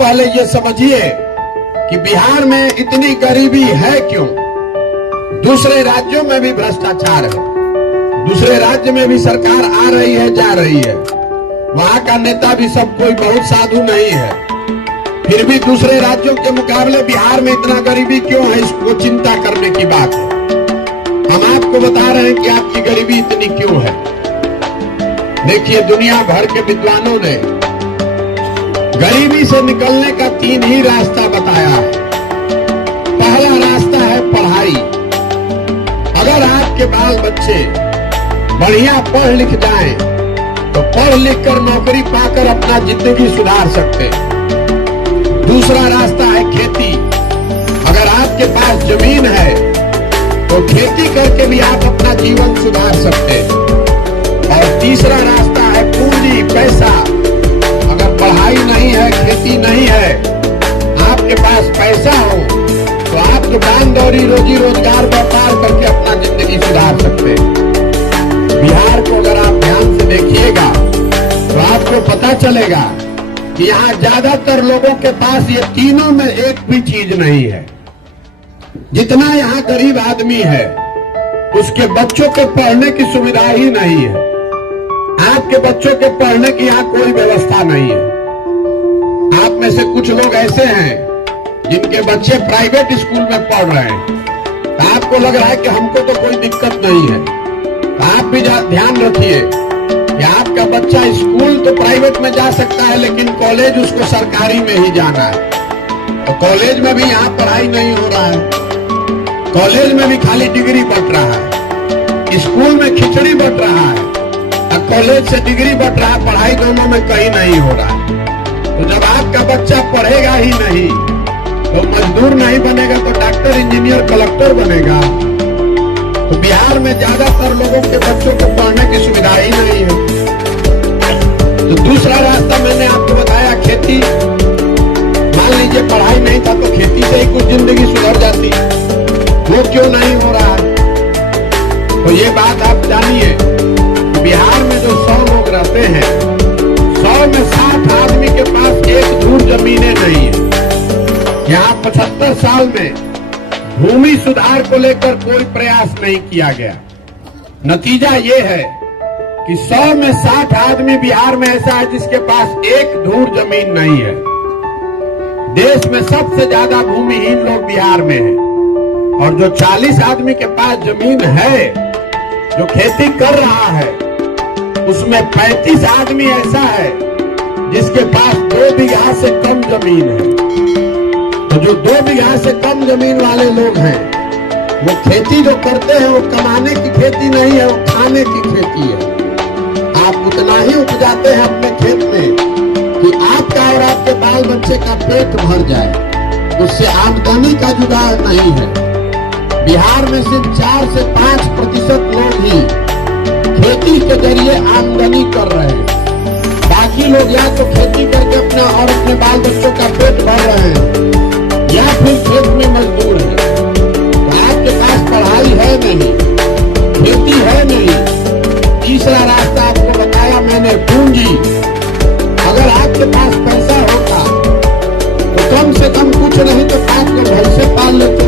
पहले ये समझिए कि बिहार में इतनी गरीबी है क्यों। दूसरे राज्यों में भी भ्रष्टाचार है, दूसरे राज्य में भी सरकार आ रही है जा रही है, वहां का नेता भी सब कोई बहुत साधु नहीं है, फिर भी दूसरे राज्यों के मुकाबले बिहार में इतना गरीबी क्यों है, इसको चिंता करने की बात है। हम आपको बता रहे हैं कि आपकी गरीबी इतनी क्यों है। देखिए, दुनिया भर के विद्वानों ने गरीबी से निकलने का 3 ही रास्ता बताया है। पहला रास्ता है पढ़ाई। अगर आपके बाल बच्चे बढ़िया पढ़ लिख जाएं, तो पढ़ लिख कर नौकरी पाकर अपना जिंदगी सुधार सकते हैं। दूसरा रास्ता है खेती। अगर आपके पास जमीन है तो खेती करके भी आप अपना जीवन सुधार सकते हैं। और तीसरा रास्ता है पूंजी, पैसा। अगर पढ़ाई नहीं है, खेती नहीं है, आपके पास पैसा हो तो आप दुकान दौरी, रोजी रोजगार, व्यापार करके अपना जिंदगी सुधार सकते हैं। बिहार को अगर आप ध्यान से देखिएगा तो आपको पता चलेगा कि यहाँ ज्यादातर लोगों के पास ये तीनों में एक भी चीज नहीं है। जितना यहाँ गरीब आदमी है उसके बच्चों के पढ़ने की सुविधा ही नहीं है। आपके बच्चों के पढ़ने की यहाँ कोई व्यवस्था नहीं है। आप में से कुछ लोग ऐसे हैं जिनके बच्चे प्राइवेट स्कूल में पढ़ रहे हैं, तो आपको लग रहा है कि हमको तो कोई दिक्कत नहीं है। तो आप भी ध्यान रखिए कि आपका बच्चा स्कूल तो प्राइवेट में जा सकता है, लेकिन कॉलेज उसको सरकारी में ही जाना है। तो कॉलेज में भी यहाँ पढ़ाई नहीं हो रहा है, कॉलेज में भी खाली डिग्री बट रहा है, स्कूल में खिचड़ी बट रहा है, कॉलेज से डिग्री बट रहा है, पढ़ाई दोनों में कहीं नहीं हो रहा है। तो जब आपका बच्चा पढ़ेगा ही नहीं, तो मजदूर नहीं बनेगा तो डॉक्टर, इंजीनियर, कलेक्टर बनेगा। तो बिहार में ज्यादातर लोगों के बच्चों को पढ़ने की सुविधा ही नहीं है। तो दूसरा रास्ता मैंने आपको बताया, खेती। मान लीजिए पढ़ाई नहीं था तो खेती से ही कुछ जिंदगी सुधर जाती, वो क्यों नहीं हो रहा है। तो ये बात आप जानिए, बिहार में जो 100 लोग रहते हैं, 100 में 60 आदमी के पास एक धूर जमीनें नहीं है। यहाँ 75 साल में भूमि सुधार को लेकर कोई प्रयास नहीं किया गया। नतीजा ये है कि 100 में 60 आदमी बिहार में ऐसा है जिसके पास एक धूर जमीन नहीं है। देश में सबसे ज्यादा भूमिहीन लोग बिहार में हैं, और जो 40 आदमी के पास जमीन है, जो खेती कर रहा है, उसमें 35 आदमी ऐसा है जिसके पास 2 बीघा से कम जमीन है। तो जो 2 बीघा से कम जमीन वाले लोग हैं, वो खेती जो करते हैं वो कमाने की खेती नहीं है, वो खाने की खेती है। आप उतना ही उपजाते हैं अपने खेत में कि आपका और आपके बाल बच्चे का पेट भर जाए, उससे आमदनी का जुगाड़ नहीं है। बिहार में सिर्फ 4 से 5% लोग ही खेती के जरिए आमदनी कर रहे हैं। बाकी लोग या तो खेती करके अपना और अपने बाल बच्चों का पेट भर रहे हैं, या फिर खेत में मजदूर है। तो आपके पास पढ़ाई है नहीं, खेती है नहीं। तीसरा रास्ता आपको बताया मैंने, पूंजी। अगर आपके पास पैसा होता तो कम से कम कुछ नहीं तो 5 को भैंसे पाल लेते,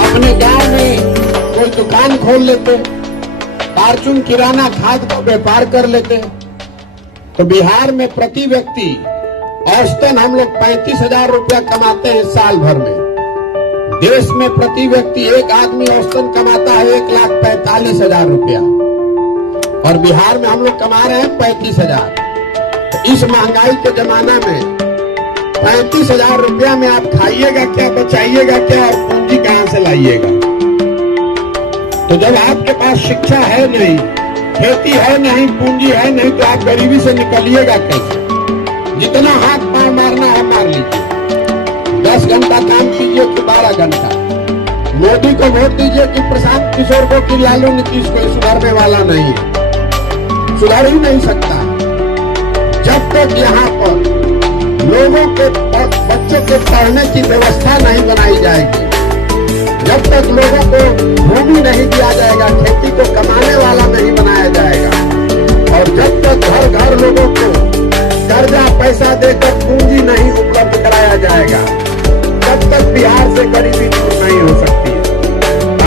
अपने गांव में कोई दुकान खोल लेते, फार्चून किराना खाद का व्यापार कर लेते। तो बिहार में प्रति व्यक्ति औसतन हम लोग 35,000 रुपया कमाते हैं साल भर में। देश में प्रति व्यक्ति एक आदमी औसतन कमाता है 1,45,000 रुपया, और बिहार में हम लोग कमा रहे हैं 35,000। तो इस महंगाई के जमाना में 35,000 रुपया में आप खाइएगा क्या, बचाइएगा क्या, और पूंजी कहां से लाइएगा। तो जब आपके पास शिक्षा है नहीं, खेती है नहीं, पूंजी है नहीं, तो आप गरीबी से निकलिएगा कैसे। जितना हाथ पांव मारना है मार लीजिए, 10 घंटा काम कीजिए कि 12 घंटा। मोदी को वोट दीजिए कि प्रशांत किशोर को कि लालू नीतीश को, सुधरने वाला नहीं है, सुधर ही नहीं सकता। जब तक यहाँ पर लोगों के बच्चों के पढ़ने की व्यवस्था नहीं बनाई जाएगी, जब तक लोगों को भूमि नहीं दिया जाएगा, खेती को कमाने वाला नहीं बनाया जाएगा, और जब तक घर घर लोगों को कर्जा पैसा देकर पूंजी नहीं उपलब्ध बिहार से गरीबी दूर